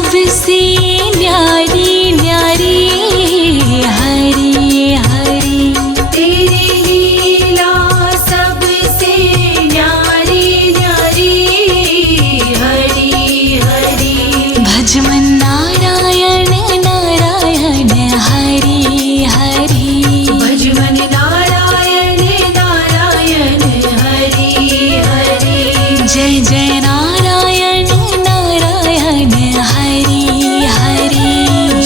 सबसे न्यारी न्यारी हरी हरी। तेरी लीला सबसे न्यारी न्यारी हरी हरी। भज मन नारायण नारायण हरी हरी। भज मन नारायण नारायण हरी हरी। जय जय नारायण नारायण हरी हरी।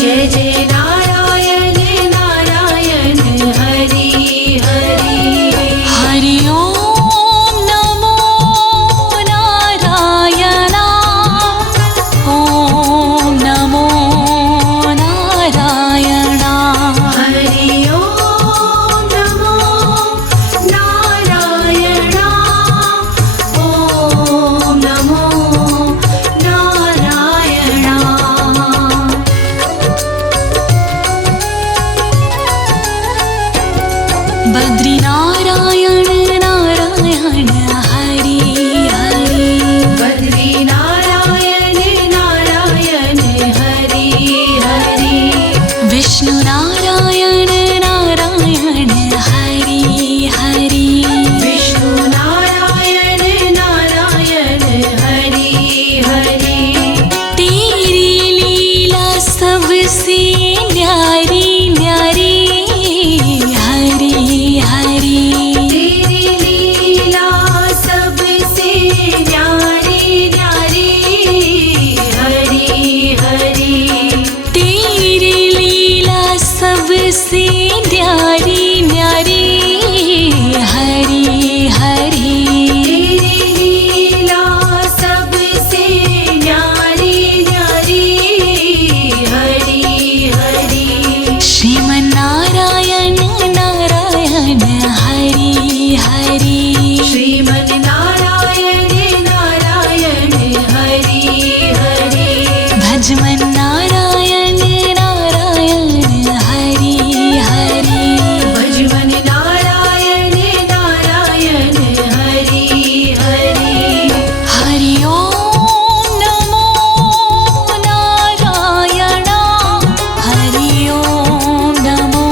जय जय नारायण नारायण हरी हरी। हरि ओम नमो नारायण। ओम नमो नारायण। हरि ओम नमो नारायण। ओम नमो नारायण। बद्री नारायण नारायण हरि हरि। बद्री नारायण नारायण हरि हरि। विष्णु नारायण नारायण हरि हरि। विष्णु नारायण नारायण हरि हरि। तेरी लीला सबसे न्यारी न्यारी हरि हरि। तेरी लीला सबसे न्यारी न्यारी हरि हरि। तेरी लीला सबसे न्यारी न्यारी हरि हरि। तेरी लीला सबसे न्यारी न्यारी हरि हरि। श्रीमन नारायण नारायण हरि हरि। श्रीमन नारायण नारायण हरि हरि। भज मन नारायण नारायण हरि हरि। भज मन नारायण नारायण हरि हरि। हरि ओम नमो नारायण। हरि ओम नमो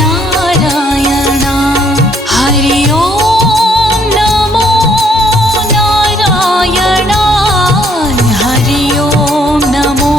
नारायण। हरि ओम नमो नारायण। हरि ओम नमो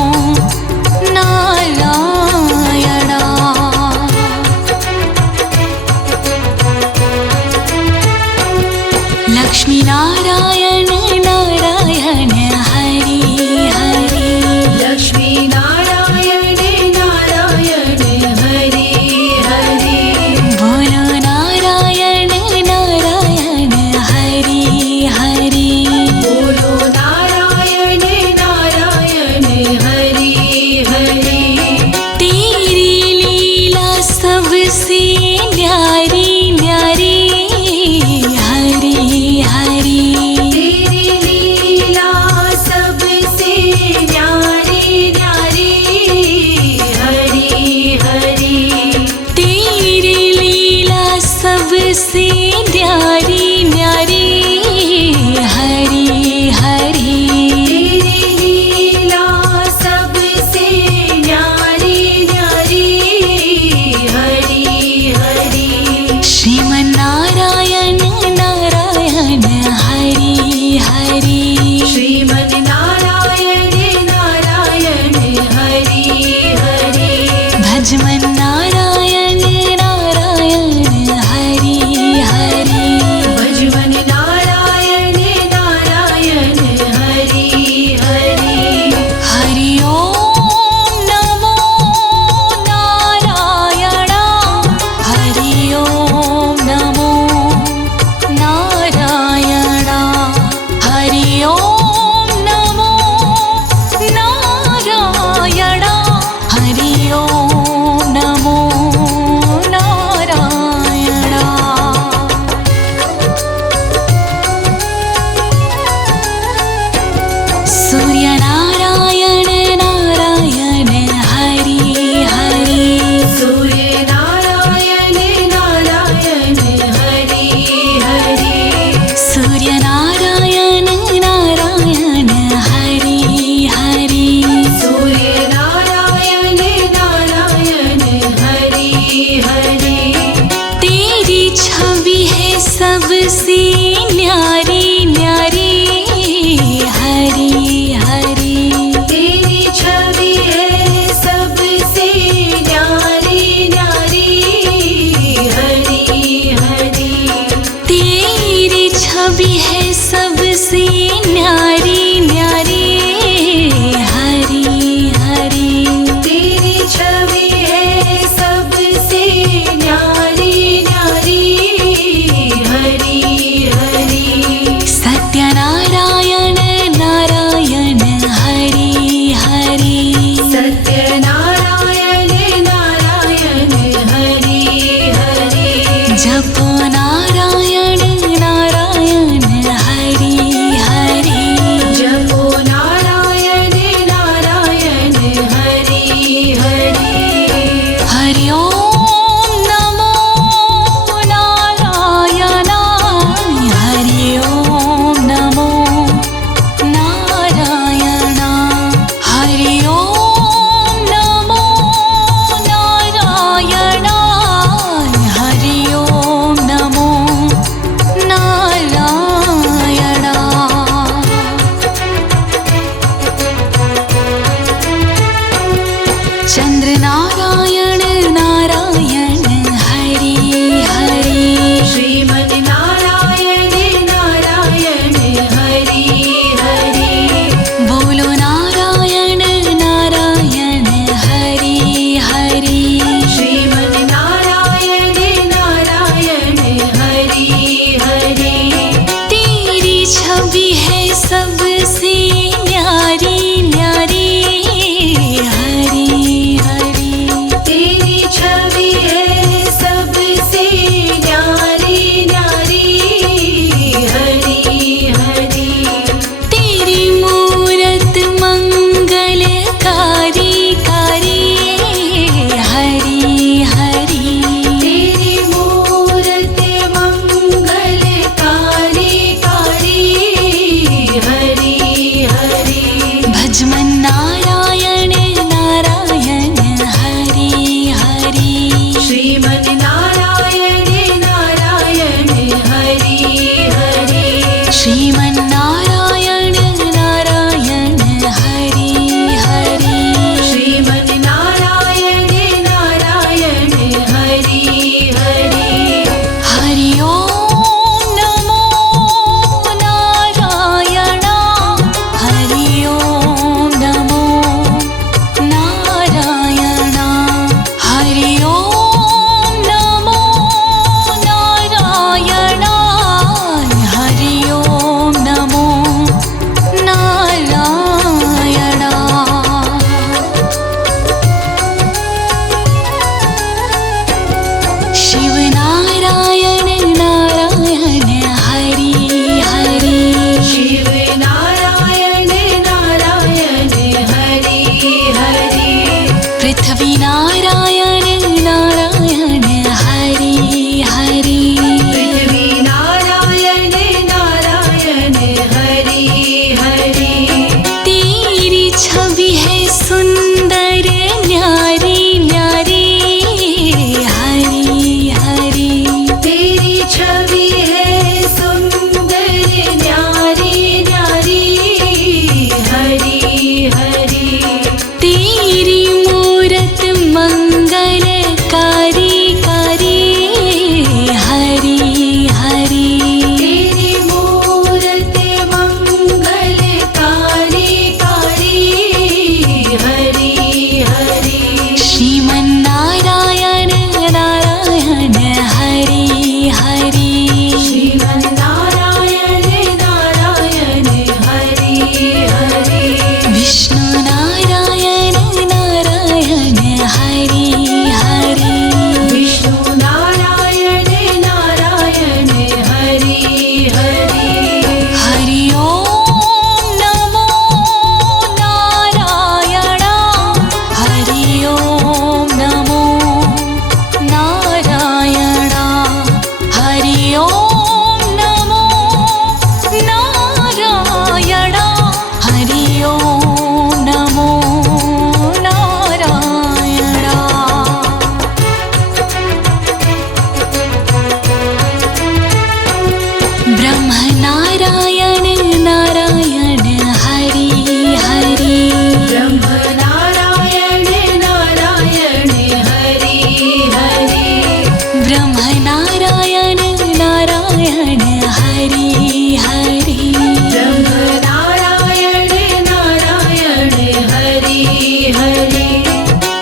हरि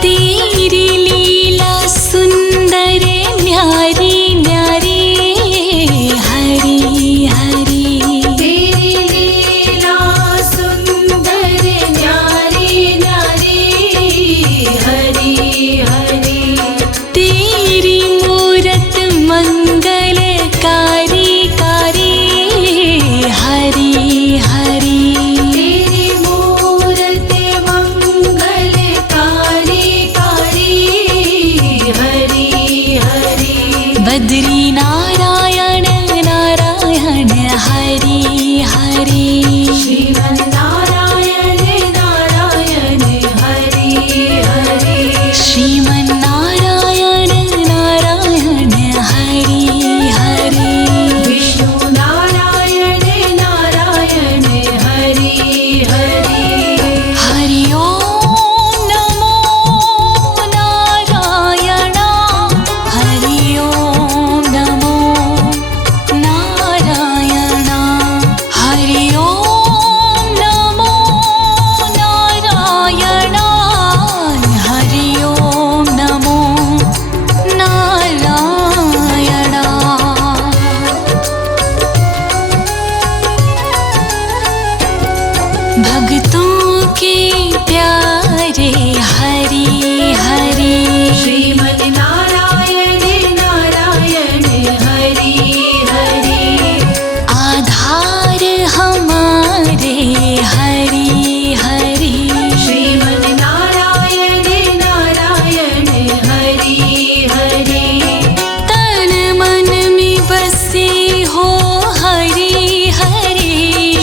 तेरी लीला सुंदर न्यारी न्यारी हरि हरि तेरी लीला सुंदर न्यारी न्यारी हरि हरि तेरी मूरत मंगलकारी कारी हरि हरि तेरी मूरत मंगलकारी कारी हरि हरि बद्री नारायण नारायण हरि हरि श्रीमन्नारायण नारायण हरि हरि श्रीमन्नारायण नारायण हरि हरि विष्णु नारायण नारायण हरि हरि हरि ओम नमो नारायण हरि ओम नमो नारायण हरि ओम नमो नारायण हरि ओम नमो नारायण भक्तों के प्यारे हरि हरि श्रीमन्नारायण नारायण हरि हरि आधार हमारे हरि हरि श्रीमन्नारायण नारायण हरि हरि तन मन में बसे हो हरि हरि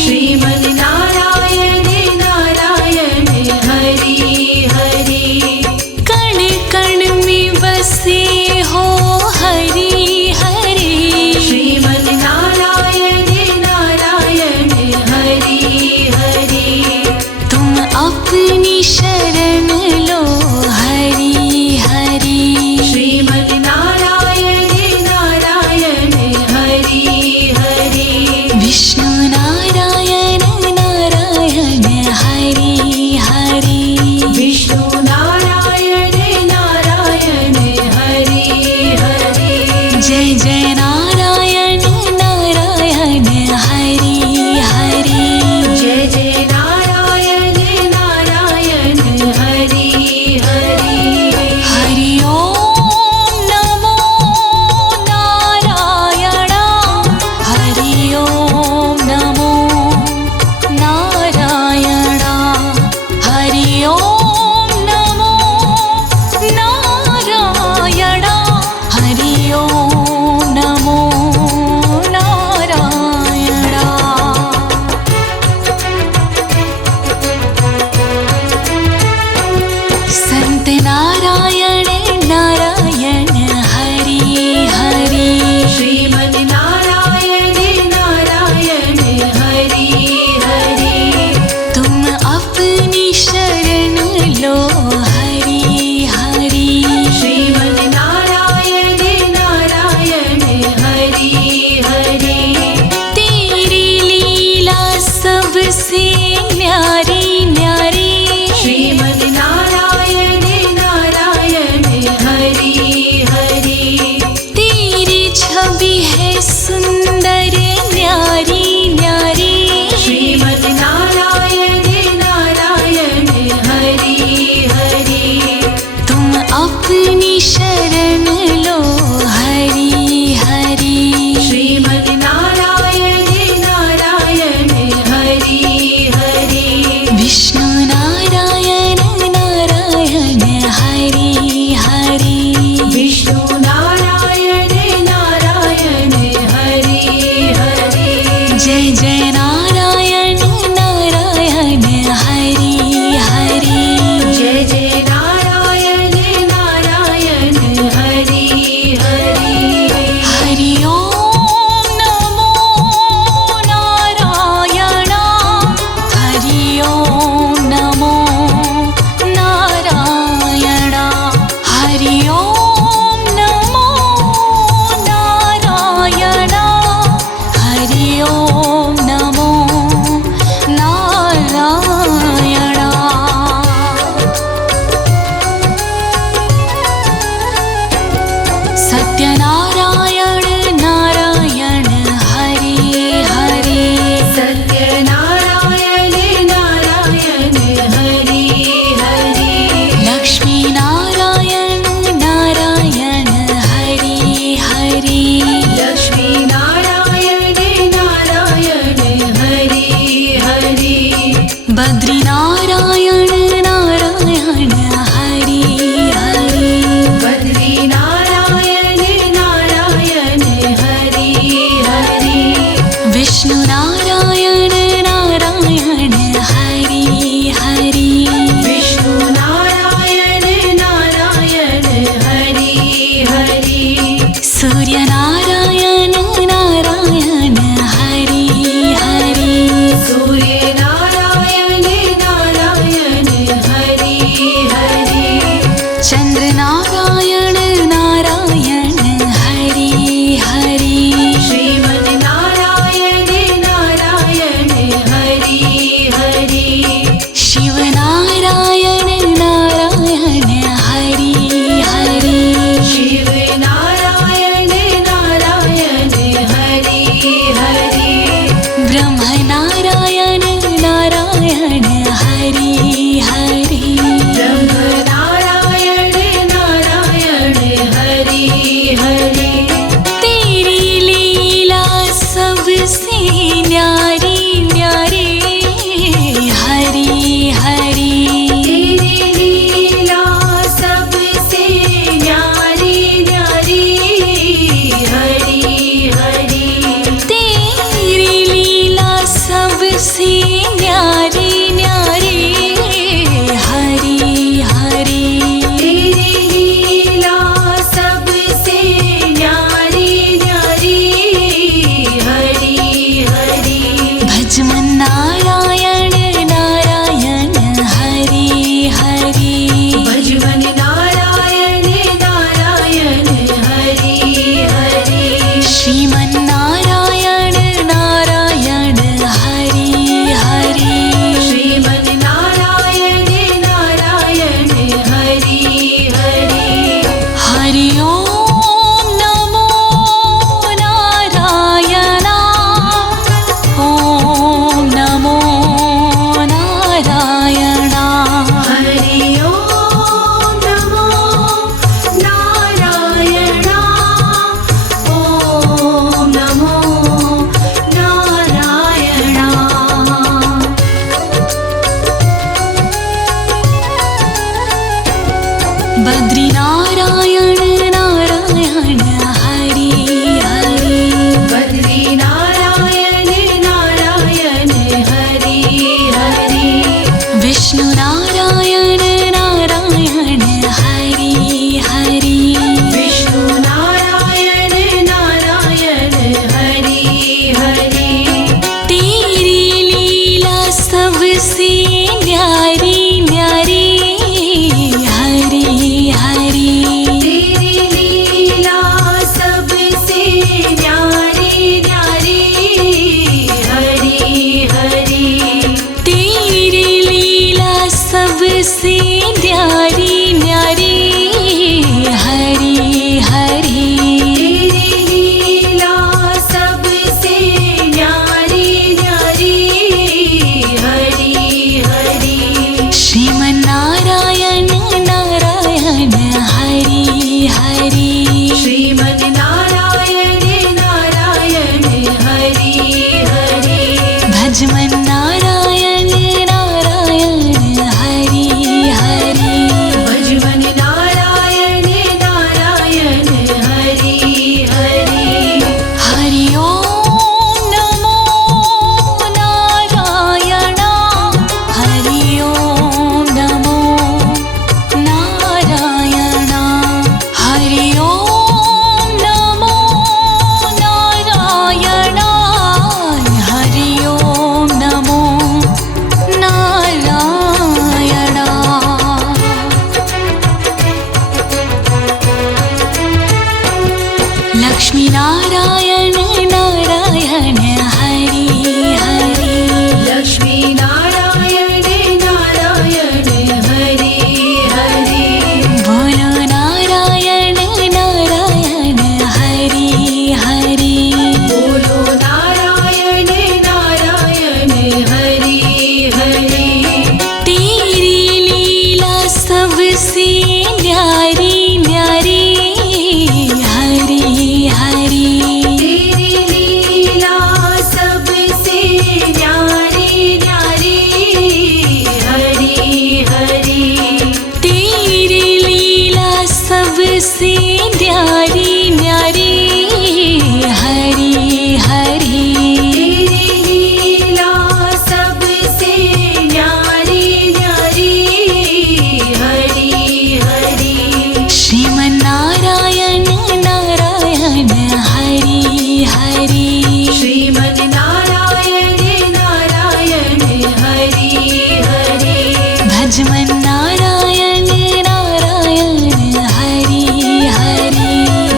श्रीमन्नारायण नारायण हरि हरि कण कण में बसे हो हरि हरि श्रीमन्नारायण नारायण हरि हरि तुम अपनी शरण लो हरि हरि श्रीमन्नारायण नारायण हरि हरि विष्णु नारायण नारायण हरि हरि विष्णु नारायण नारायण हरि हरि जय जय नारायण नारायण हरि हरि जय जय नारायण नारायण हरि हरि हरि ओम नमो नारायण हरि ओम नमो नारायण हरि ओम नमो नारायण हरि ओम नमो नारायण संत नारायण नारायण हरि हरि श्रीमन्नारायण नारायण हरि हरि तुम अपनी शरण लो हरि हरि श्रीमन्नारायण नारायण हरि हरि तेरी लीला सबसे न्यारी न्यारी श्रीमन्नारायण नारायण हरि हरि तेरी छवि है सुंदर न्यारी न्यारी श्रीमन्नारायण नारायण हरि हरि तुम अपनी शरण लो हरि हरि श्रीमन्नारायण नारायण हरि हरि विष्णु नारायण नारायण हरि हरि विष्णु नारायण नारायण हरि हरि जय जय नारायण नारायण हरि हरि जय जय नारायण नारायण बद्री नारायण नारायण हरि हरि बद्री नारायण नारायण हरि हरि विष्णु नारायण नारायण हरि हरि विष्णु नारायण नारायण हरि हरि तेरी लीला सबसे न्यारी न्यारी हरि हरि तेरी लीला सबसे न्यारी न्यारी हरि हरि तेरी लीला सबसे न्यारी न्यारी हरि हरि तेरी लीला सबसे न्यारी न्यारी हरि हरि श्रीमन्नारायण नारायण हरि हरि श्रीमन् नारायण नारायण हरि हरि भजमन्नारायण नारायण हरि हरि भजमन् नारायण नारायण हरि हरि हरि ओम नमो नारायण हरि ओम नमो नारायण हरि ओम नमो नारायण हरि ओम नमो नारायण लक्ष्मी नारायण नारायण हरि हरि लक्ष्मी नारायण नारायण हरि हरि बोलो नारायण नारायण हरि हरि बोलो नारायण नारायण हरि हरि तेरी लीला सबसे न्यारी न्यारी हरि हरि तेरी लीला सबसे न्यारी न्यारी हरि हरि तेरी लीला सबसे न्यारी न्यारी हरि हरि तेरी लीला सबसे न्यारी न्यारी हरि हरि श्रीमन्नारायण नारायण हरि हरि श्रीमन् नारायण नारायण हरि हरि भजमन्नारायण नारायण हरि हरि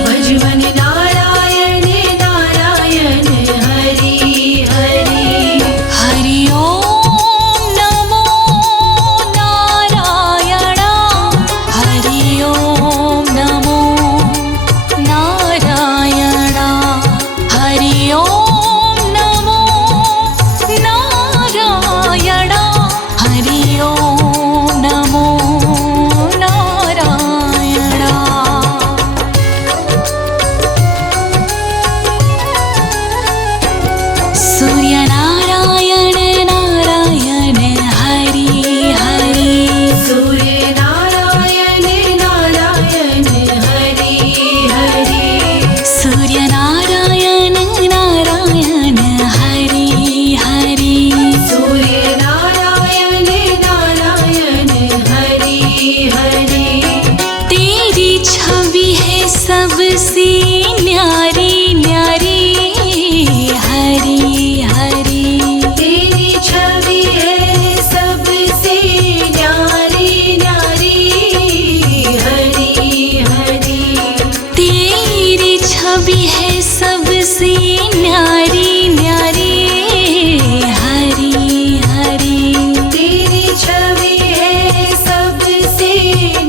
भजमन् नारायण नारायण हरि हरि हरि ओम नमो नारायण हरि ओम नमो नारायण हरि ओम नमो नारायण हरि ओम नमो नारायण सूर्यनारायण नारायण हरि हरि सूर्य नारायण नारायण हरि हरि सूर्यनारायण नारायण हरि हरि सूर्य नारायण नारायण हरि हरि तेरी छवि है सबसे न्यारी न्यारी हरि हरि तेरी छवि है सबसे न्यारी न्यारी हरि हरि तेरी छवि है सबसे न्यारी न्यारी हरि हरि तेरी छवि है सबसे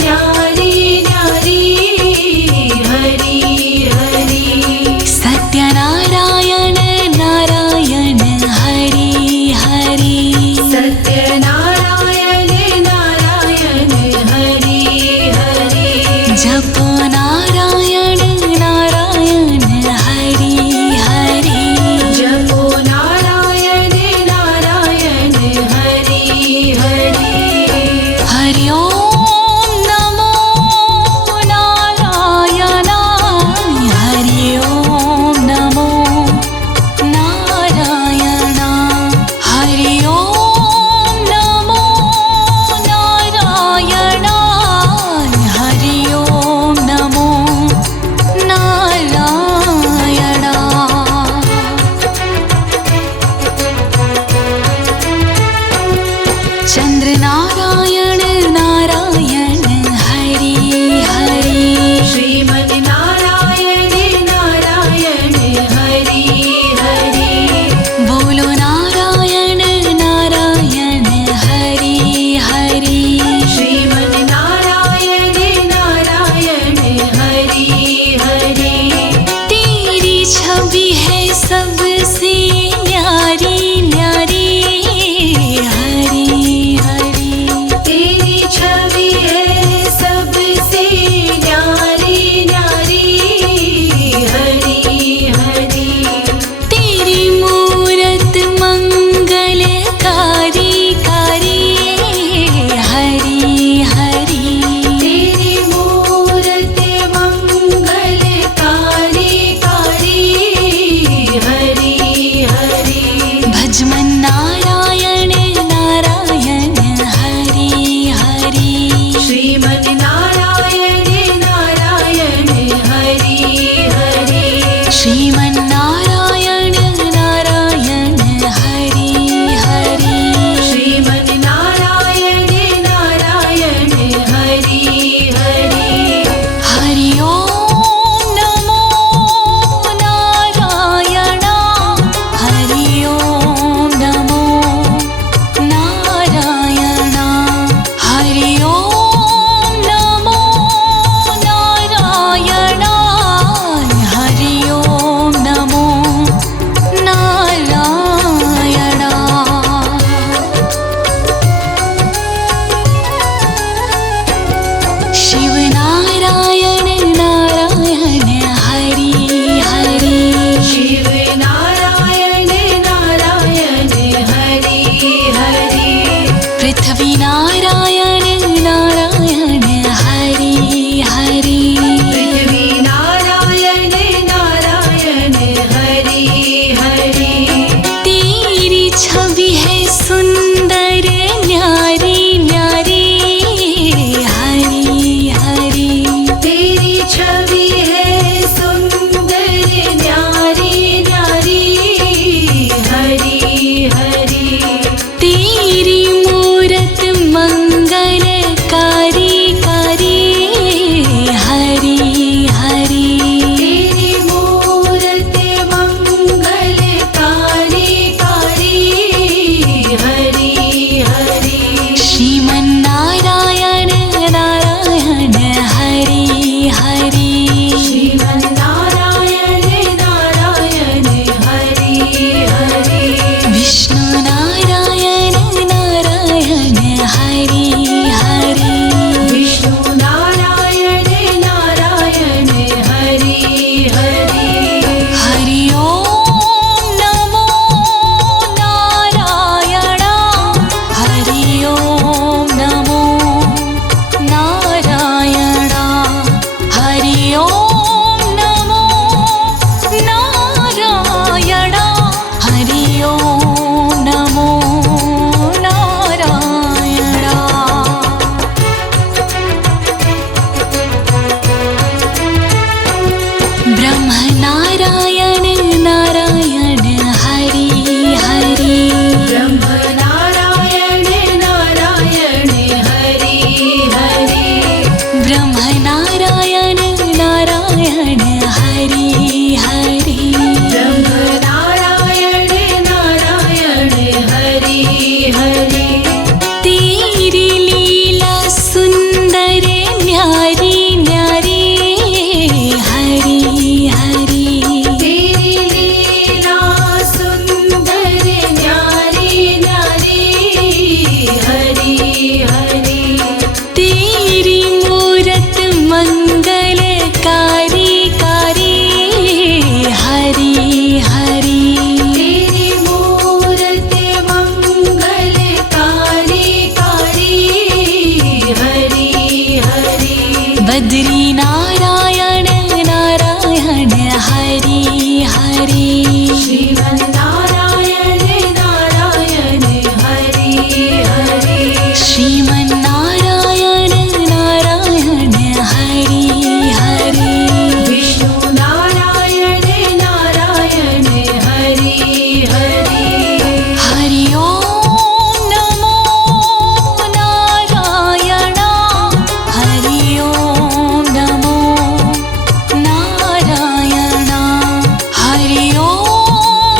न्यारी न्यारी हरि हरि श्रीमन् नारायण नारायण हरि हरि श्रीमन्नारायण नारायण हरि हरि श्रीमन् नारायण नारायण हरि हरि हरि ओम नमो नारायण हरि ओम नमो नारायण हरि ओम नमो नारायण हरि ओम नमो नारायण शिव नारायण नारायण हरि हरि शिव नारायण नारायण हरि हरि पृथ्वी नारायण नारायण हरि हरि पृथ्वी नारायण नारायण हरि हरि तेरी छवि है सुंदर न्यारी न्यारी हरि हरि तेरी छवि है सुंदर न्यारी न्यारी हरि हरि तेरी मूरत मंगलकारी कारी हरि हरि तेरी मूरत मंगलकारी कारी हरि हरि श्रीमन्नारायण नारायण हरि हरि श्रीमन् नारायण नारायण हरि हरि विष्णु नारायण नारायण हरि हरि विष्णु नारायण नारायण हरि हरि हरि ओम नमो नारायण हरि ओम नमो नारायण हरि ओम नमो नारायण हरि ओम नमो नारायण ब्रह्म नारायण नारायण हरि हरि ब्रह्म नारायण नारायण हरि हरि ब्रह्म नारायण नारायण हरि हरि ब्रह्म नारायण नारायण हरि हरि तेरी लीला सुंदर न्यारी न्यारी हरि हरि तेरी लीला सुंदर न्यारी न्यारी हरि हरि तेरी मूरत मंगलकारी कारी हरि हरि तेरी मूरत मंगलकारी कारी हरि हरि बद्री नारायण नारायण हरि हरि श्रीमन् नारायण नारायण हरि हरि श्रीमन्नारायण नारायण हरि हरि विष्णु नारायण नारायण हरि हरि हरि ओम नमो नारायण हरि ओम नमो नारायण हरि ओम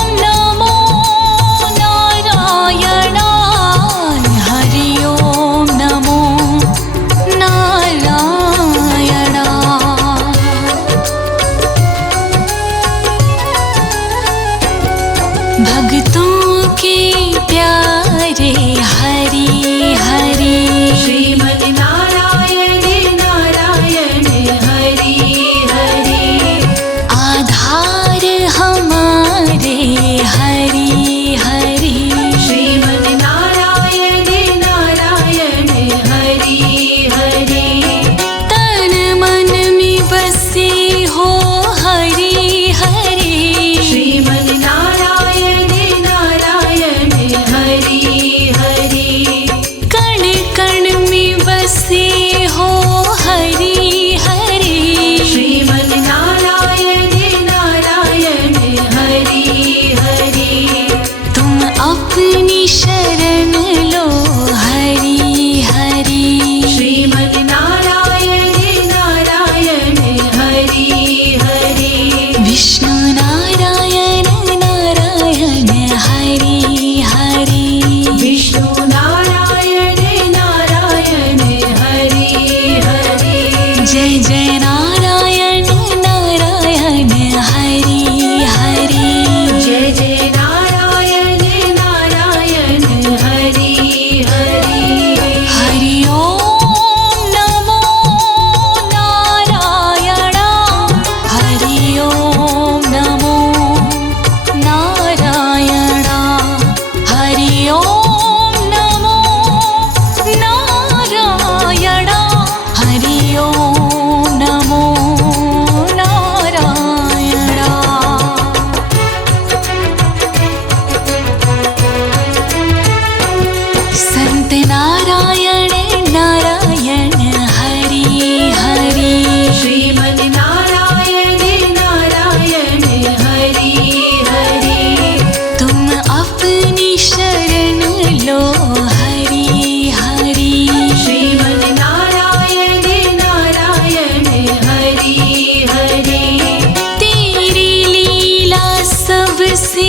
सबसे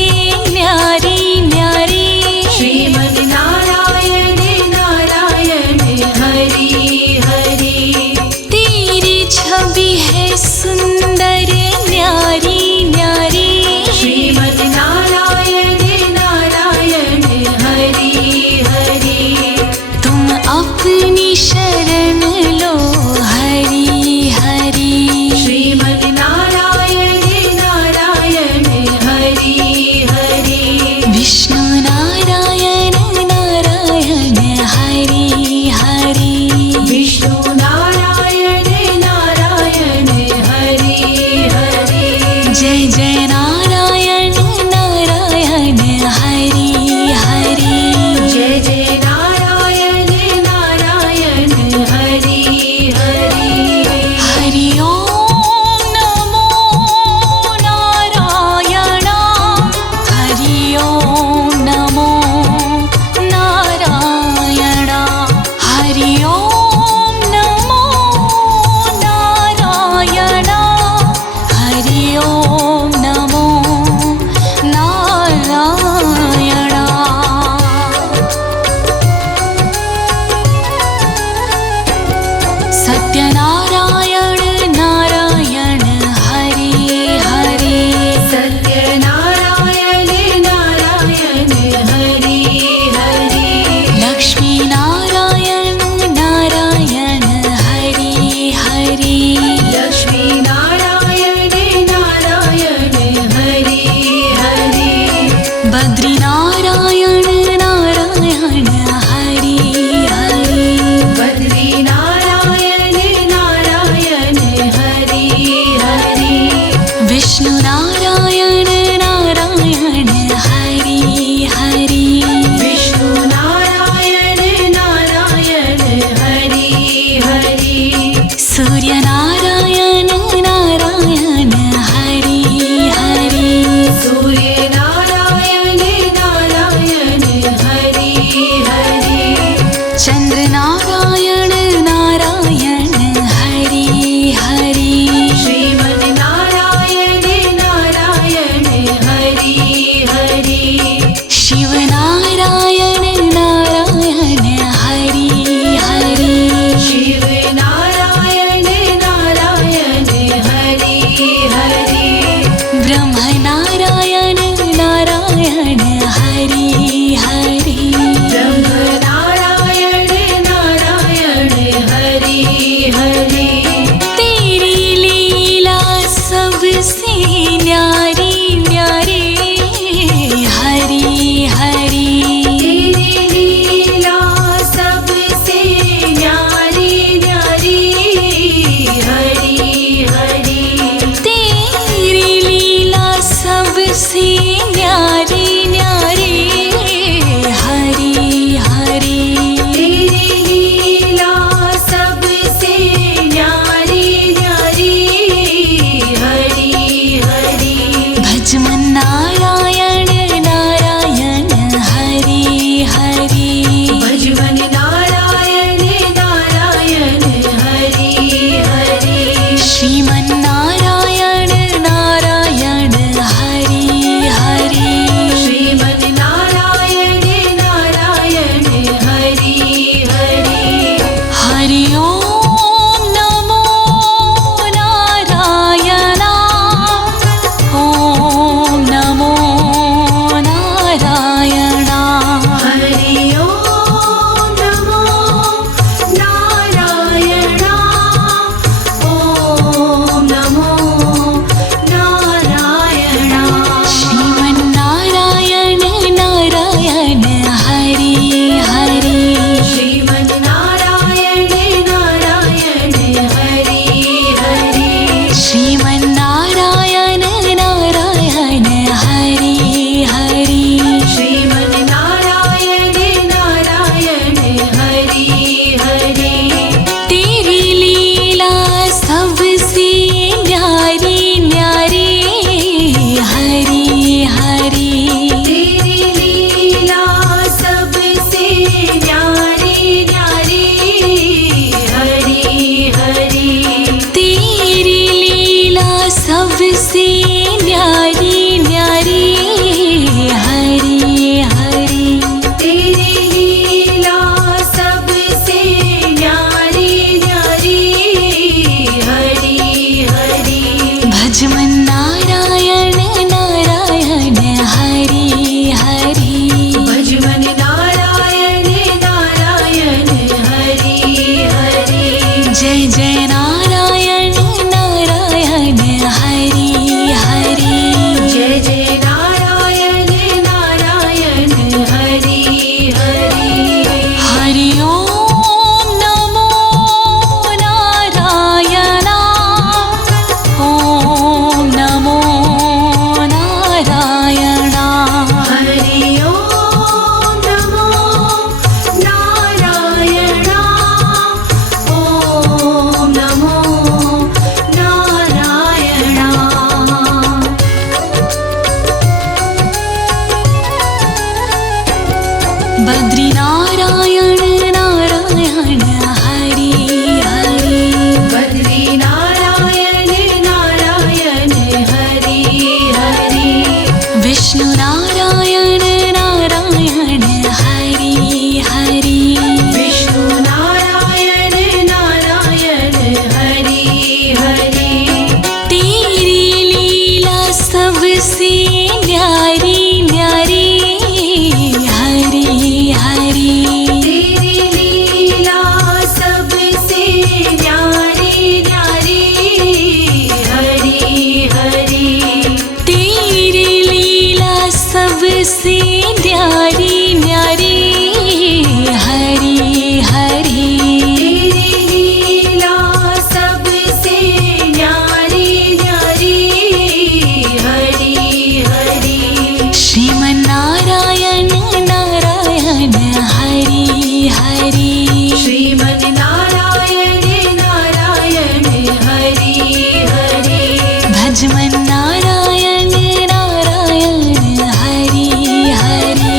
न्यारी न्यारी श्रीमन नारायण नारायण हरि हरि तेरी छवि है सुंदर न्यारी न्यारी श्रीमन नारायण नारायण हरि हरि तुम अपनी शरण लो हरि हरि श्रीमन नारायण नारायण हरि हरि विष्णु नारायण नारायण हरि हरि विष्णु नारायण नारायण हरि हरि जय जय नारायण नारायण हरि हरि जय जय नारायण नारायण हरि हरि हरि ओम नमो नारायण हरि ओम नमो नारायण हरि ओम नमो नारायण हरि ओम नमो नारायण सत्यनारायण नारायण हरि हरि सत्यनारायण नारायण हरि हरि लक्ष्मी नारायण नारायण हरि हरि लक्ष्मी नारायण नारायण हरि हरि बद्री नारायण नारायण हरि हरि बद्री नारायण नारायण हरि हरि विष्णु नारायण नारायण हरि हरि विष्णु नारायण नारायण हरि हरि सूर्य नारायण नारायण हरि हरि सूर्य नारायण नारायण हरि हरि चंद्र नारायण नारायण हरि हरि श्रीमन नारायण नारायण हरि हरि शिव नारायण नारायण हरि हरि शिव नारायण नारायण हरि हरि ब्रह्म नारायण नारायण हरि हरि ब्रह्म नारायण नारायण हरि हरि तेरी लीला सबसे न्यारी न्यारी हरि हरि तेरी लीला सबसे न्यारी न्यारी हरि हरि तेरी लीला सबसे न्यारी न्यारी हरि हरि तेरी लीला सबसे न्यारी न्यारी हरि हरि भजमन नारायण नारायण हरि हरि भजवन नारायण नारायण हरि हरि श्रीमन नारायण नारायण हरि हरि भजमन नारायण नारायण हरि हरि भजमन नारायण नारायण हरि हरि जय जय नारायण नारायण हरि हरि जय जय नारायण नारायण हरि हरि हरि ओम नमो नारायण ओम नमो नारायण हरि ओम नमो नारायण ओम नमो नारायण बद्री नारायण नारायण हरि हरि बद्री नारायण नारायण हरि हरि विष्णु नारायण नारायण हरि हरि विष्णु नारायण नारायण हरि हरि तेरी लीला सबसे न्यारी न्यारी हरि हरि तेरी लीला सबसे न्यारी न्यारी हरि हरि तेरी लीला सबसे न्यारी न्यारी हरि हरि तेरी लीला सबसे न्यारी न्यारी हरि हरि श्रीमन नारायण नारायण हरि हरि श्रीमन नारायण नारायण हरि हरि भजमन नारायण नारायण हरि हरि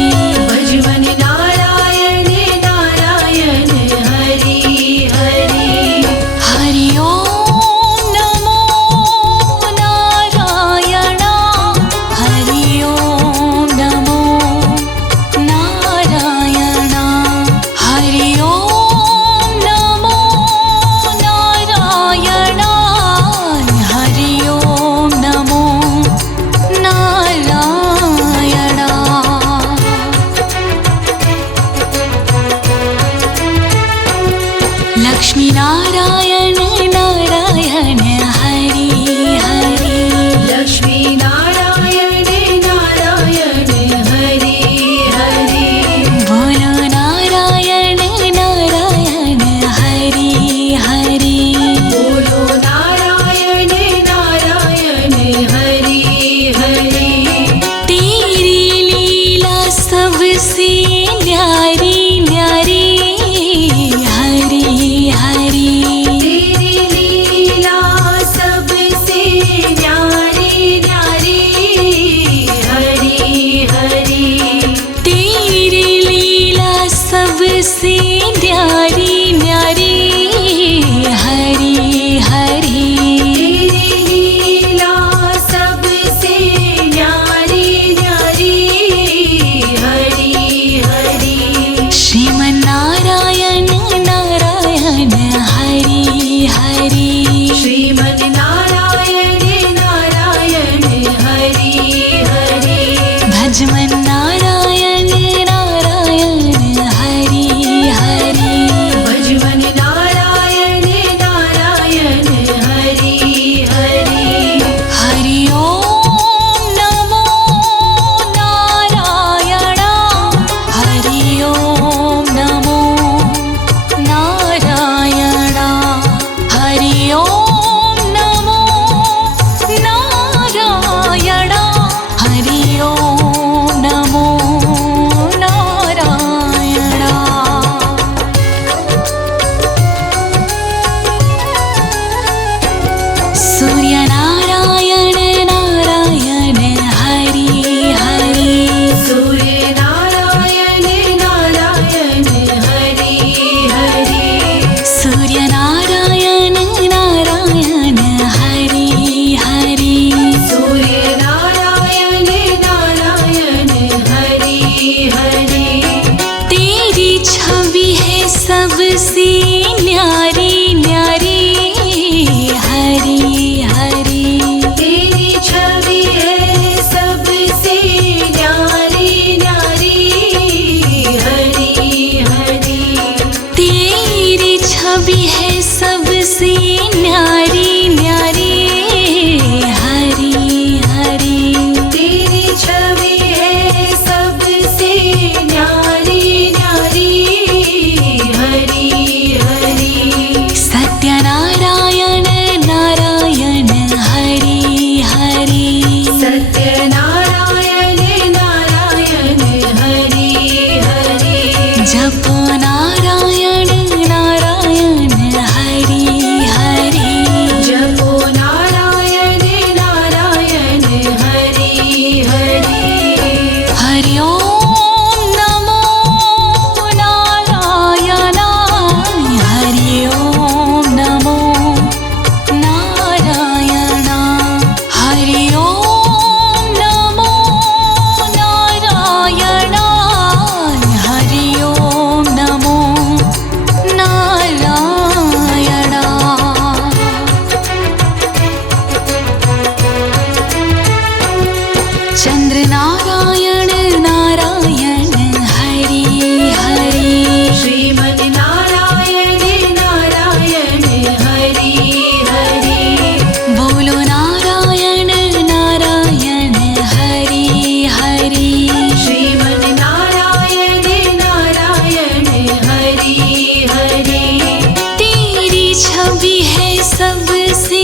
सबसे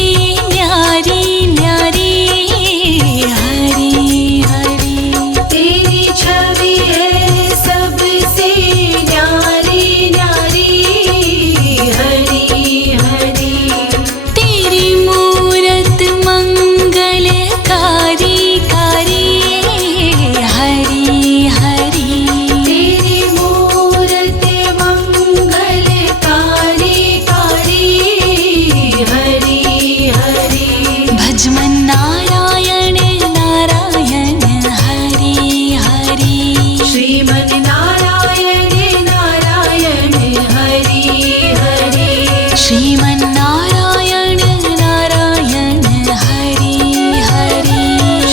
न्यारी न्यारी हरी हरी। तेरी छवि है सबसे न्यारी न्यारी हरी हरी। तेरी मूरत मंगलकारी कारी हरी हरी। तेरी मूरत मंगलकारी कारी हरी हरी। भजमन नारायण नारायण हरी हरी। श्रीमन नारायण नारायण हरि हरि। श्रीमन नारायण नारायण हरी हरी।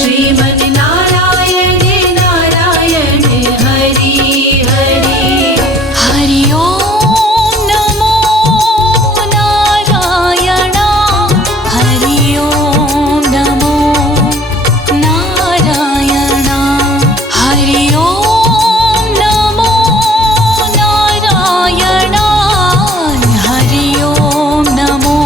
श्रीमन नारायण नारायण हरि हरि। हरि ओम नमो नारायण। हरि ओम नमो नारायण। हरि ओम नमो नारायण। हरि ओम नमो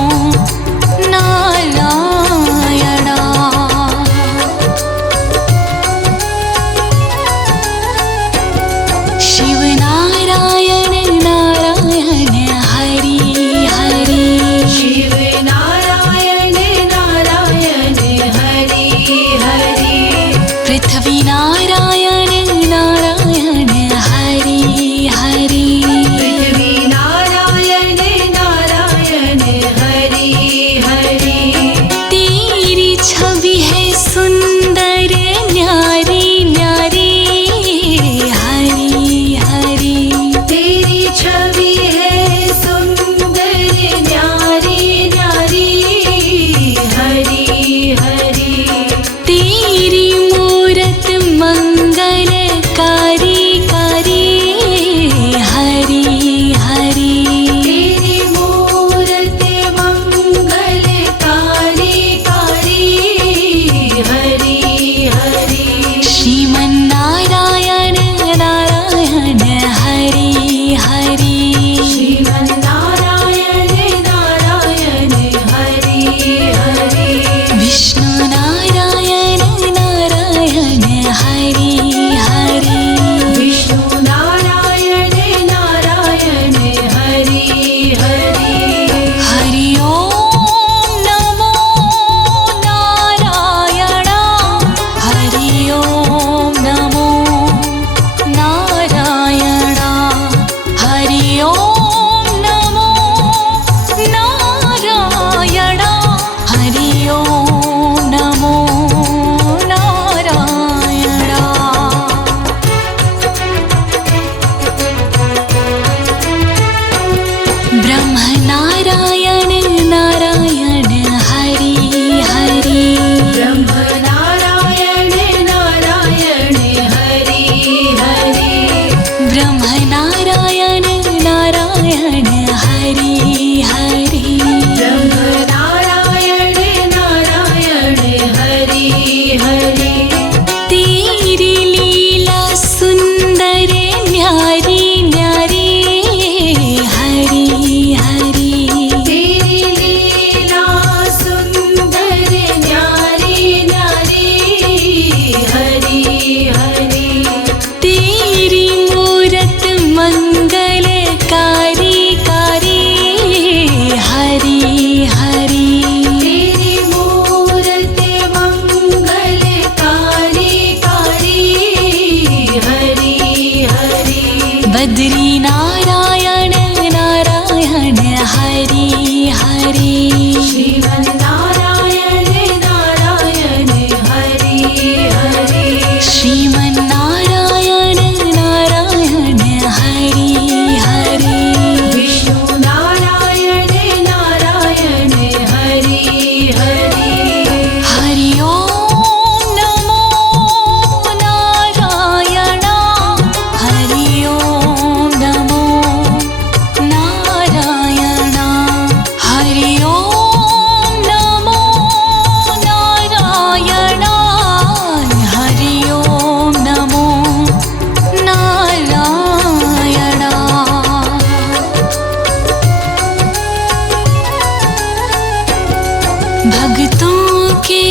भक्तों के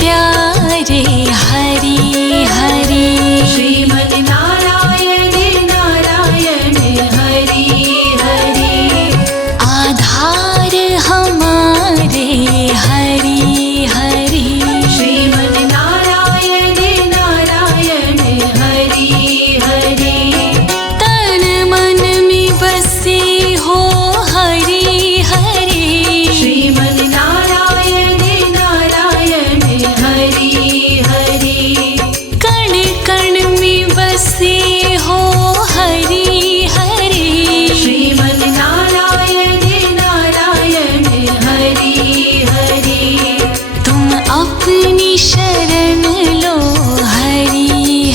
प्यारे हरि हरि श्रीमन नारायण नारायण हरि हरि आधार हमारे हरि हरि श्रीमन नारायण नारायण हरि हरि तन मन में बसे हो हरि हरि श्रीमन नारायण नारायण हरि हरि कण कण में बसे हो हरि हरि श्रीमन नारायण नारायण हरि हरि तुम अपनी शरण लो हरि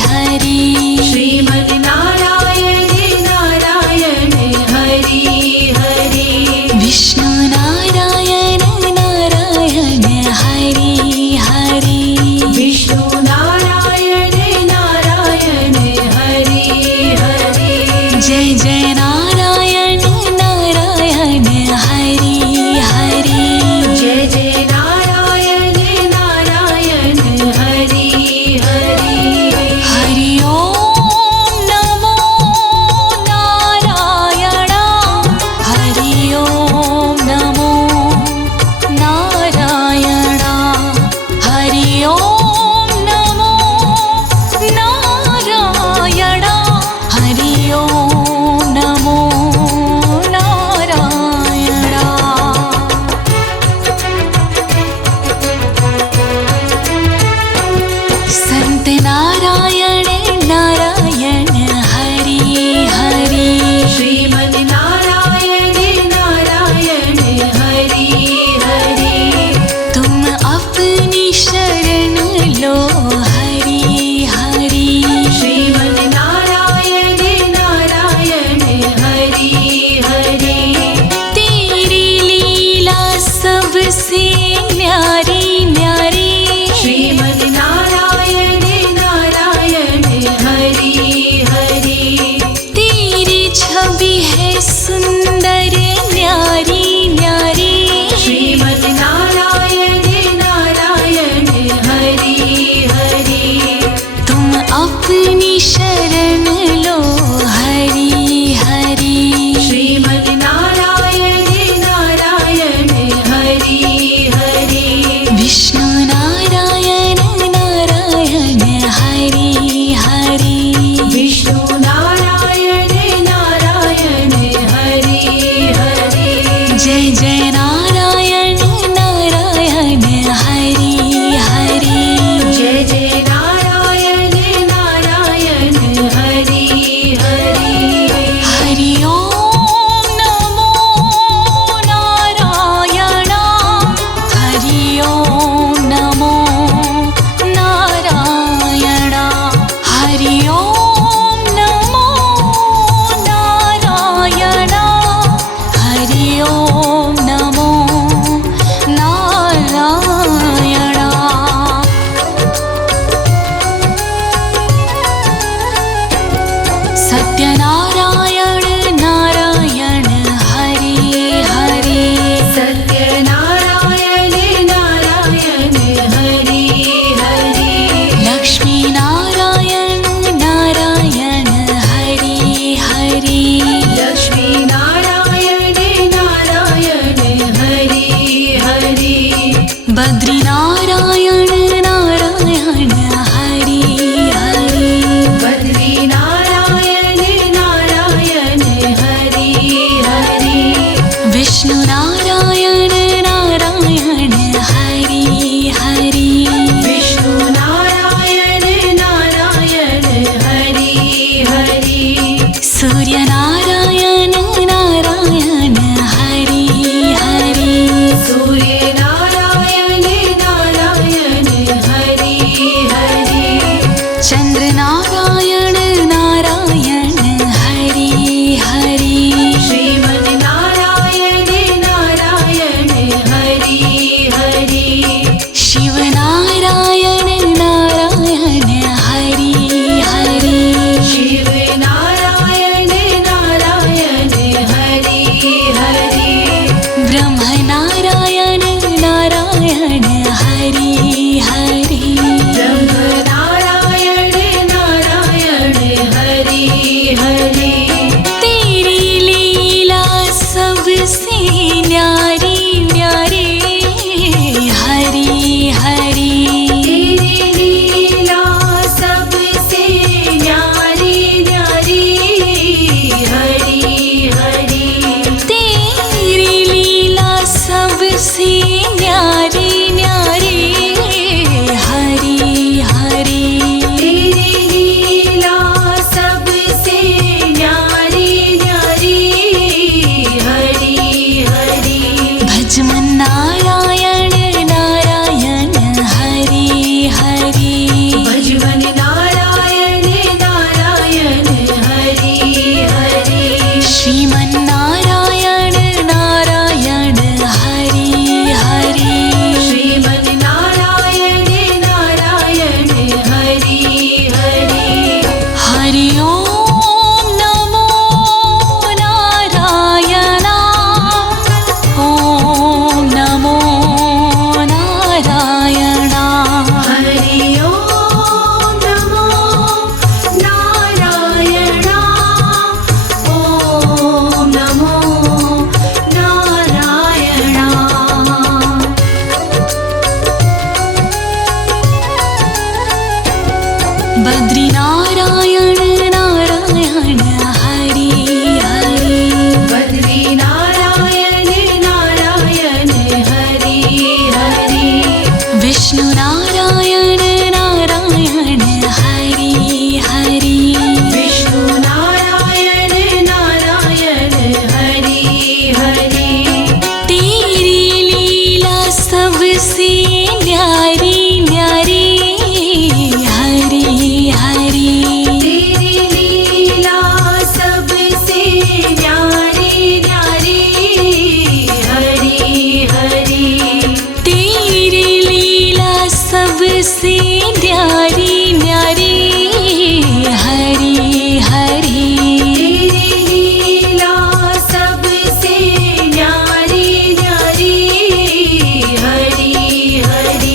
हरि श्रीमन नारायण नारायण हरि हरि विष्णु नारायण नारायण हरि हरि विष्णु नारायण नारायण हरि हरि जय जय नारायण नारायण हरि हरि जय जय नारायण नारायण हरि हरि हरि ओम नमो नारायण हरि ओम नमो नारायण हरि ओम नमो नारायण हरि ओम नमो नारायण संत नारायण नारायण हरि हरि श्रीमन नारायण नारायण हरि हरि तुम अपनी शरण लो हरि हरि श्रीमन नारायण नारायण हरि हरि तेरी लीला सबसे न्यारी न्यारी श्रीमन नारायण नारायण हरि हरि तेरी छवि है सुंदर न्यारी न्यारी श्रीमन नारायण नारायण हरि हरि तुम अपनी शरण लो हरि हरि श्रीमन नारायण नारायण हरि हरि विष्णु नारायण नारायण हरि हरि विष्णु नारायण नारायण हरि हरि जय जय नारायण नारायण हरि हरि जय जय नारायण नारायण हरि हरि हरि ओम नमो नारायण हरि ओम नमो नारायण हरि ओम नमो नारायण हरि ओम नमो नारायण सत्यनारायण नारायण हरि हरि सत्यनारायण नारायण हरि हरि लक्ष्मी नारायण नारायण हरि हरि लक्ष्मी नारायण नारायण हरि हरि बद्री नारायण नारायण हरि हरि बद्री नारायण नारायण हरि हरि विष्णु नारायण नारायण हरि हरि विष्णु नारायण नारायण हरि हरि सूर्य नारायण नारायण हरि हरि सूर्य नारायण नारायण सबसे न्यारी न्यारी हरि हरि तेरी लीला सबसे न्यारी न्यारी हरि हरि भजमन नारायण नारायण हरि हरि भजमन नारायण नारायण हरि हरि श्रीमन नारायण नारायण हरि हरि श्रीमन नारायण नारायण हरि हरि हरि ओम नमो नारायण ओम नमो नारायण हरि ओम नमो नारायण ओम नमो नारायण बद्री नारायण नारायण हरि हरि बद्री नारायण नारायण हरि हरि विष्णु नारायण नारायण हरि हरि विष्णु नारायण नारायण हरि हरि तेरी लीला सबसे न्यारी न्यारी हरि हरि तेरी लीला सबसे न्यारी न्यारी हरि हरि तेरी लीला सबसे न्यारी न्यारी हरि हरि तेरी लीला सबसे न्यारी न्यारी हरि हरि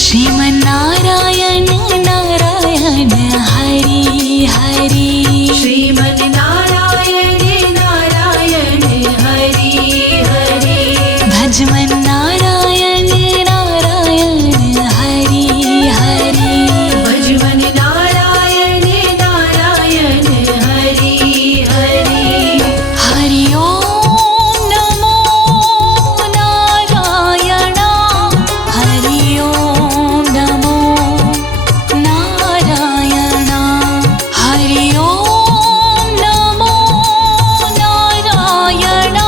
श्रीमन नारायण नारायण हरि हरि श्रीमन नारायण नारायण हरि हरि भजमन नारायण नारायण हरि हरि भजमन नारायण नारायण हरि हरि हरि ओम नमो नारायण हरि ओम नमो नारायण हरि ओम नमो नारायण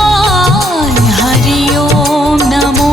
हरि ओम नमो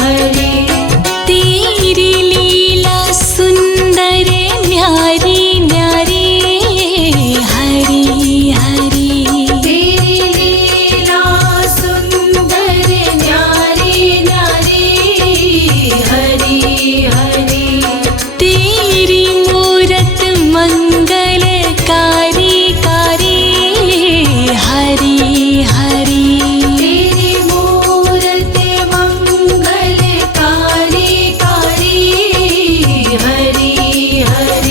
हरि तेरी लीला सुंदर न्यारी न्यारी हरि हरि तेरी लीला सुंदर न्यारी न्यारी हरि हरि तेरी मूरत मंगलकारी कारी हरि हरि तेरी मूरत मंगलकारी कारी हरि हरि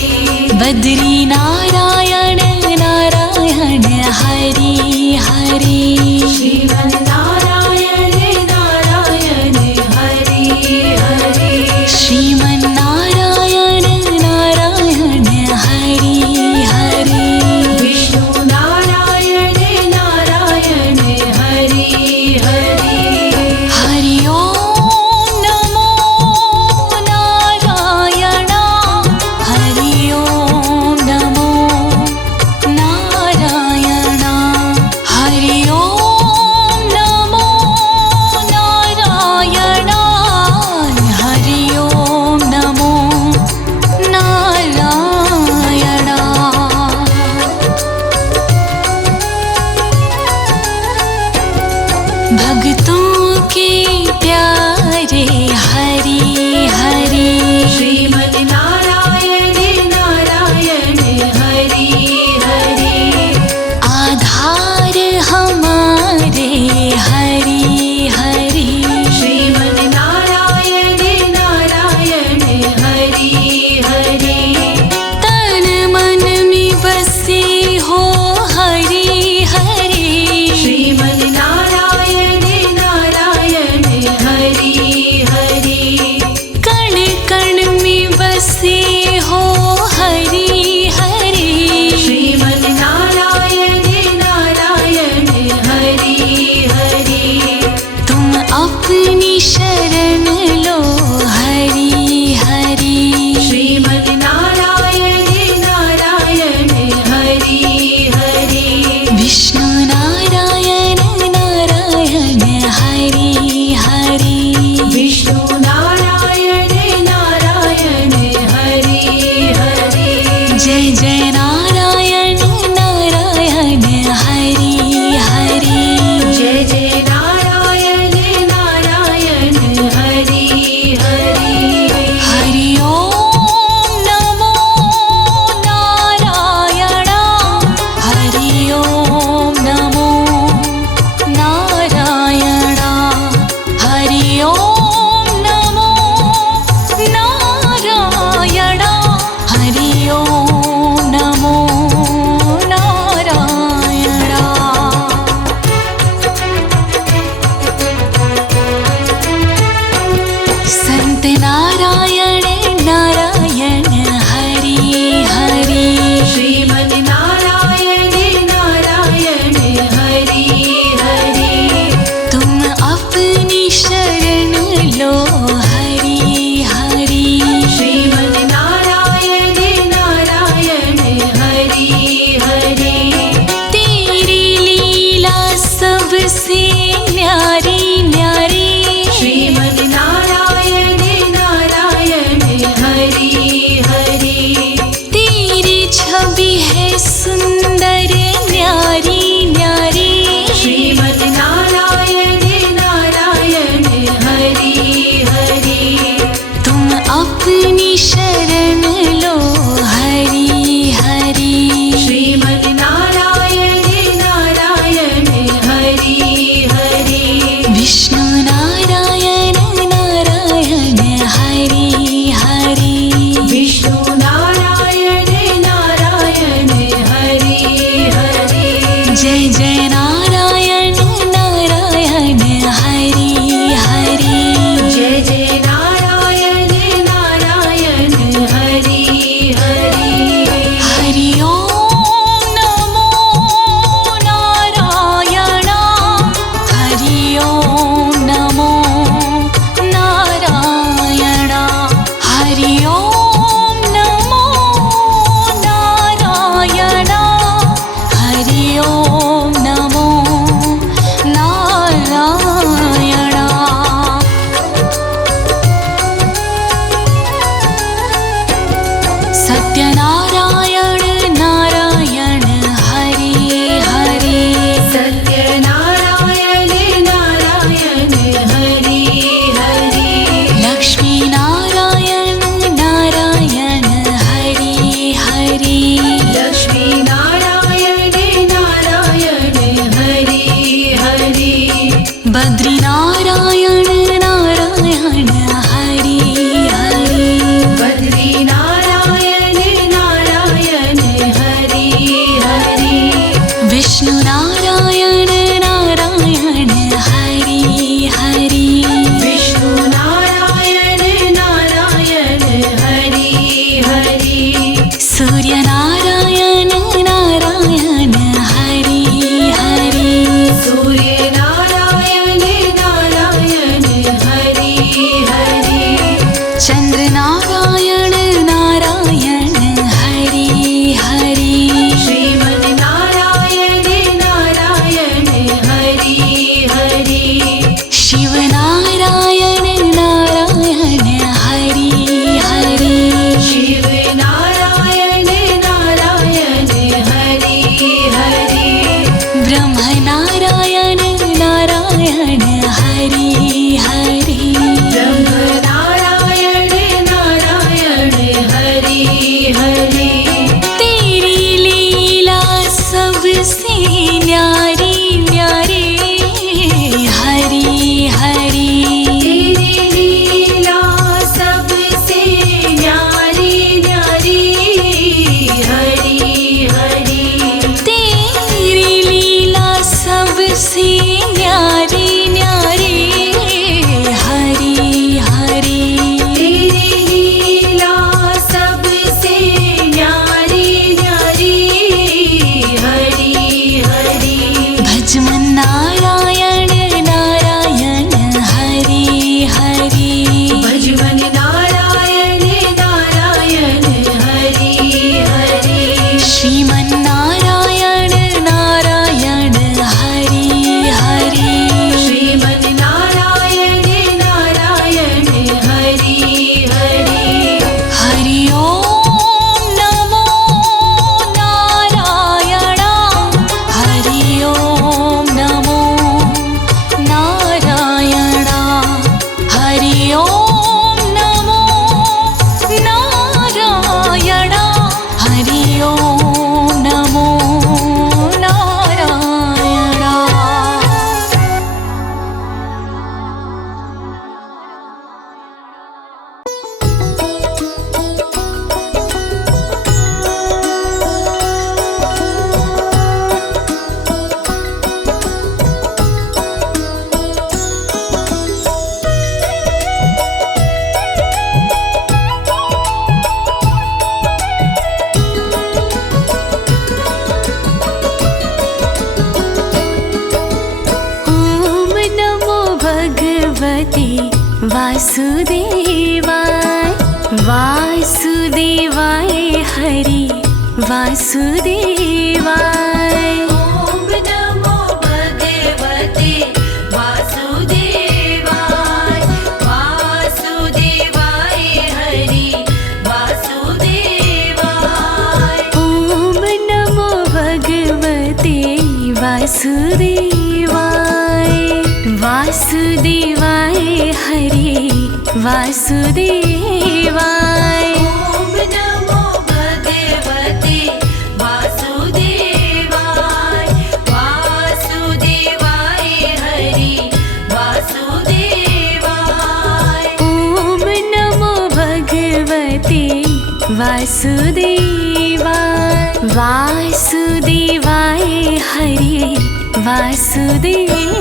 बद्री नारायण नारायण हरि हरि श्रीमन नारायण नारायण हरि हरि श्रीमन नारायण नारायण हरि हरि विष्णु नारायण नारायण हरि हरि हरि ओम नमो नारायण हरि ओम नमो नारायण हरि ओम नमो नारायण हरि ओम नमो नारायण भक्तों के प्यारे हरि हरि श्रीमन नारायण नारायण हरि हरि आधार हमारे हरि हरि श्रीमन नारायण नारायण हरि हरि तन मन में बसे हो हरि हरि श्रीमन नारायण नारायण हरि हरि कण कण में बसे हो हरि हरि श्रीमन नारायण नारायण हरि हरि तुम अपनी शरण लो हरि हरि श्रीमन नारायण नारायण हरि हरि विष्णु नारायण नारायण हरि हरि विष्णु नारायण नारायण हरि हरि जय जय नारायण नारायण हरि हरि जय जय नारायण नारायण हरि हरि हरि ओम नमो नारायण हरि ओम नमो नारायण हरि ओम नमो नारायण हरि ओम नमो नारायण संत नारायण नारायण हरि हरि श्रीमन नारायण नारायण हरि हरि तुम अपनी शरण लो हरि हरि श्रीमन नारायण नारायण हरि हरि तेरी लीला सबसे न्यारी न्यारी श्रीमन नारायण नारायण हरि हरि तेरी छवि है सुंदर न्यारी न्यारी श्रीमन नारायण नारायण हरि हरि तुम अपनी शरण लो हरि हरि श्रीमन नारायण नारायण हरि हरि विष्णु नारायण नारायण हरि हरि विष्णु नारायण नारायण हरि हरि जय जय नारायण नारायण हरि हरि जय जय नारायण नारायण हरि हरि ओम नमो नारायण हरि ओम नमो नारायण। वासुदेवाय वासुदेवाय हरि वासुदेवाय। ॐ नमो भगवते वासुदेवाय वासुदेवाय हरि वासुदेवाय। ॐ नमो भगवते वासुदेवाय वासुदेवाय हरि वासुदेवाय। ॐ नमो भगवते वासुदेवाय वासुदेवाय हरि वासुदेवाय। ॐ नमो भगवते वासुदेवाय वासुदेवाय हरि वासुदेवाय।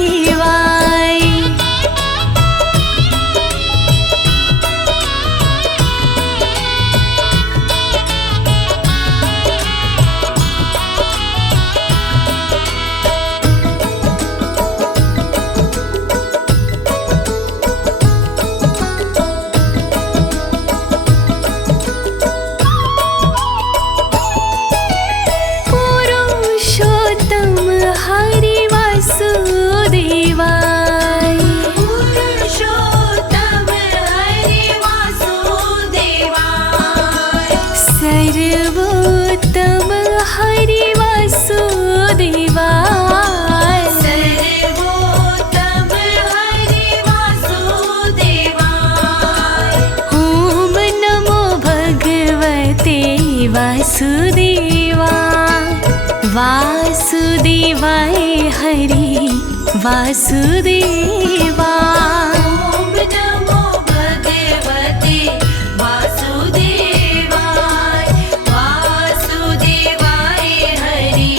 वासुदेवाय हरि वासुदेवा। ॐ नमो भगवते वासुदेवाय वासुदेवाय हरि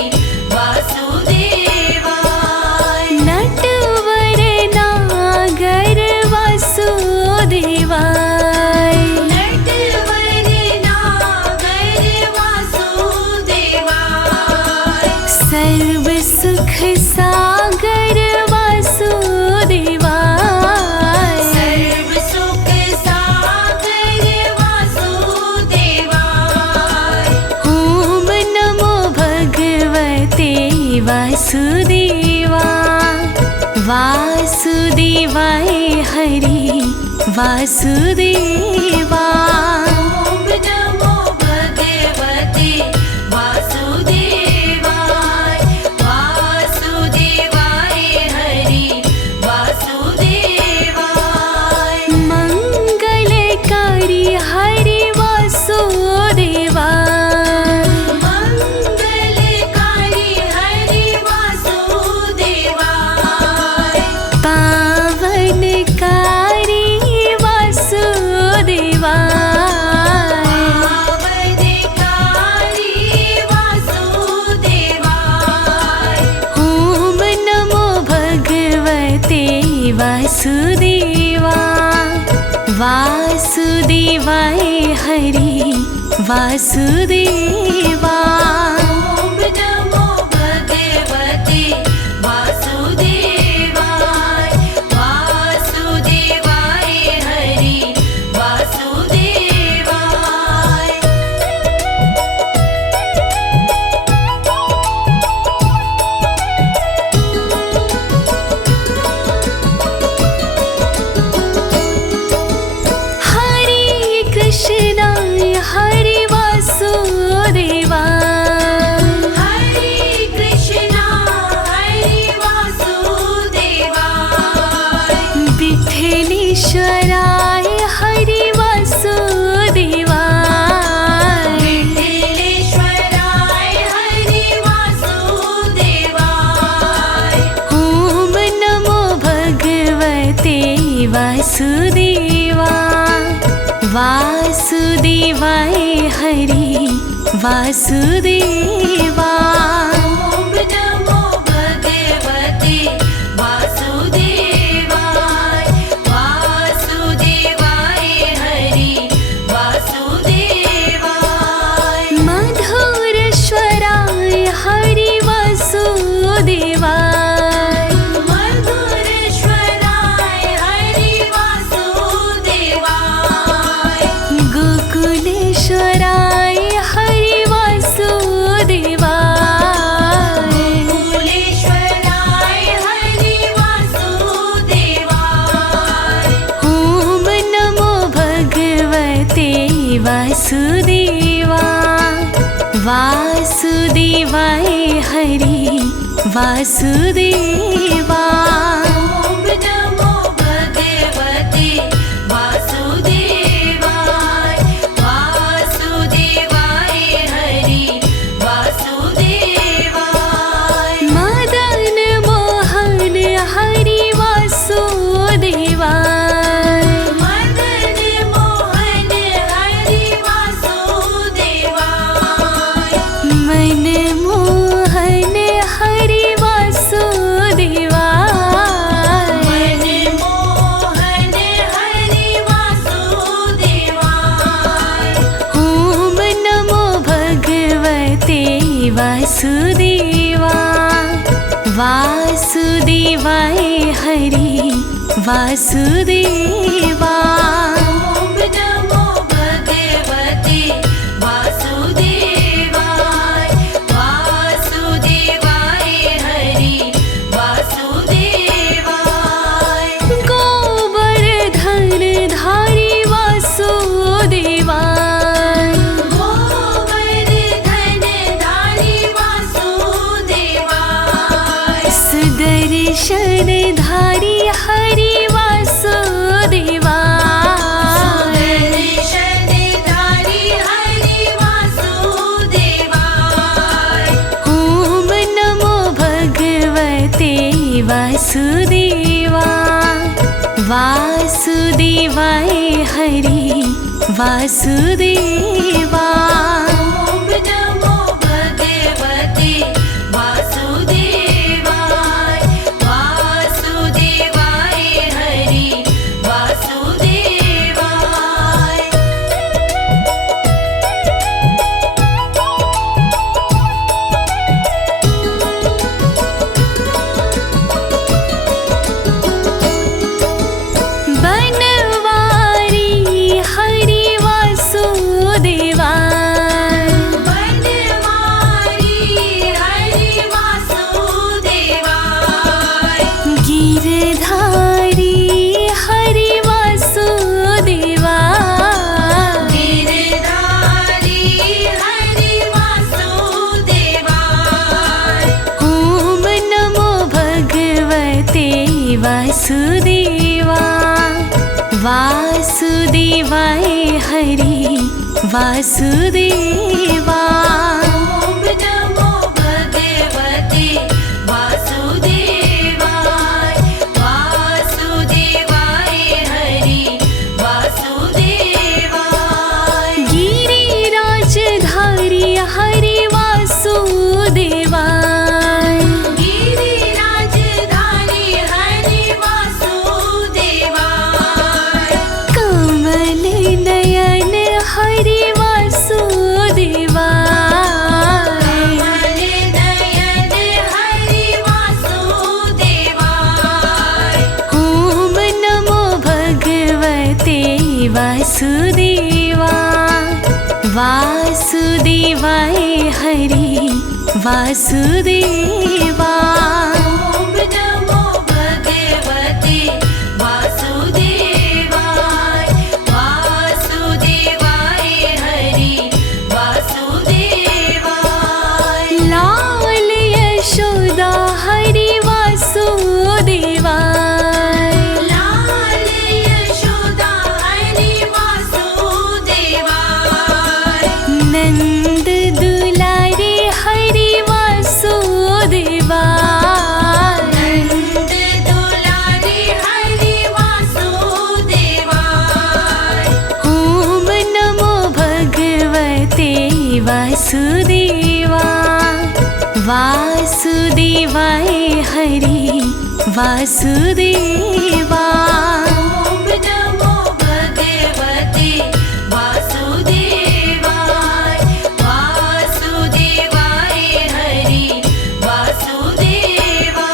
वासुदेवाय। नटवर नागर वासुदेवाय नटवर नागर वासुदेवाय। सर्व सुख सागर वासुदेवाय सर्व सुख सागर वासुदेवाय। ॐ नमो भगवते वासुदेवा वासुदेवाय हरि वासुदेवा। ॐ नमो भगवते वासुदेवाय वासुदेवाय हरि वासुदेवाय। मंगलकारी हरि वासुदेवाय मंगलकारी हरि वासुदेवाय। पावनकारी वासुदेवाय पावनकारी वासुदेवाय। ॐ नमो भगवते वासुदेवा वासुदेवाय हरि वासुदेवा। ॐ नमो भगवते वासुदेवाय वासुदेवाय हरि वासुदेवाय। हरे कृष्ण हरि वासुदेवा वासुदेवाय हरि वासुदेवा ॐ नमो भगवते वासुदेवाय वासुदेवाय हरि वासुदेवाय मधुरेश्वराय हरि वासुदेवाय मधुरेश्वराय हरि वासुदेवाय गोकुलेश्वराय हरि वासुदेवाय कुलेश्वराय हरि वासुदेवाय ॐ नमो भगवते वासुदेवा वासुदेवाय हरि वासुदेवा ॐ नमो भगवते वासुदेवाय वासुदेवाय हरि वासुदेवाय मदन मोहन हरि वासुदेवाय मदन मोहन हरि वासुदेवाय मनमोहन हरि वासुदेवाय मनमोहन हरि वासुदेवाय ॐ नमो भगवते वासुदेवा वासुदेवाय हरि वासुदेवा ॐ नमो भगवते वासुदेवाय वासुदेवाय हरि वासुदेवाय गोवर्धन धारी वासुदेवाय गोवर्धन धारी वासुदेवाय सुदर्शन धारी हरि वासुदेवाय सुदर्शनधारी हरि वासुदेवाय ॐ नमो भगवते वासुदेवा वासुदेवाय हरि वासुदेवा ॐ नमो भगवते वासुदेवाय वासुदेवाय हरि वासुदेवाय बनवारी हरि वासुदेवा बनवारी हरि वासुदेवाय गिरधारी हरि वासुदेवा गिरधारी हरि वासुदेवाय ॐ नमो भगवते वासुदेवा वासुदेवाय हरि वासुदेवा ॐ नमो भगवते वासुदेवाय वासुदेवाय हरि वासुदेवाय गिरिराजधारी हरि वासुदेवा गिरिराजधारी हरि वासुदेवाय कमल नयन हरि वासुदेवा कमल नयन हरि वासुदेवाय ॐ नमो भगवते वासुदेवा वासुदेवाय हरि वासुदेवा ॐ नमो भगवते वासुदेवाय वासुदेवाय हरि वासुदेवाय लाल यशोदा हरि वासुदेवा लाल यशोदा हरि वासुदेवाय नंद दुलारे हरि वासुदेवा नंद वासुदेवा ॐ नमो भगवते वासुदेवाय वासुदेवाय हरि वासुदेवाय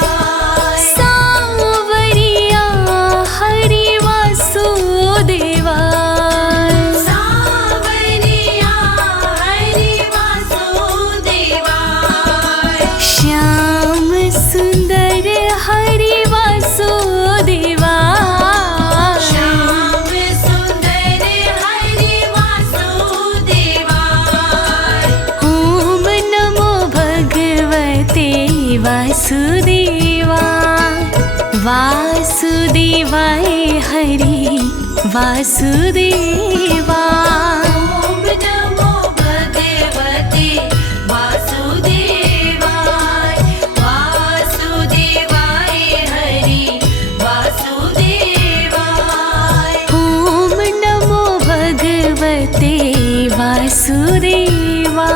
सावरिया हरि वासुदेवा सावरिया हरि वासुदेवाय श्याम सुंदर हरि वासुदेवा श्याम सुंदर हरि वासुदेवाय ॐ नमो भगवते वासुदेवा वासुदेवाय हरि वासुदेवा ॐ नमो भगवते वासुदेवाय वासुदेवाय हरि वासुदेवाय ॐ नमो भगवते वासुदेवा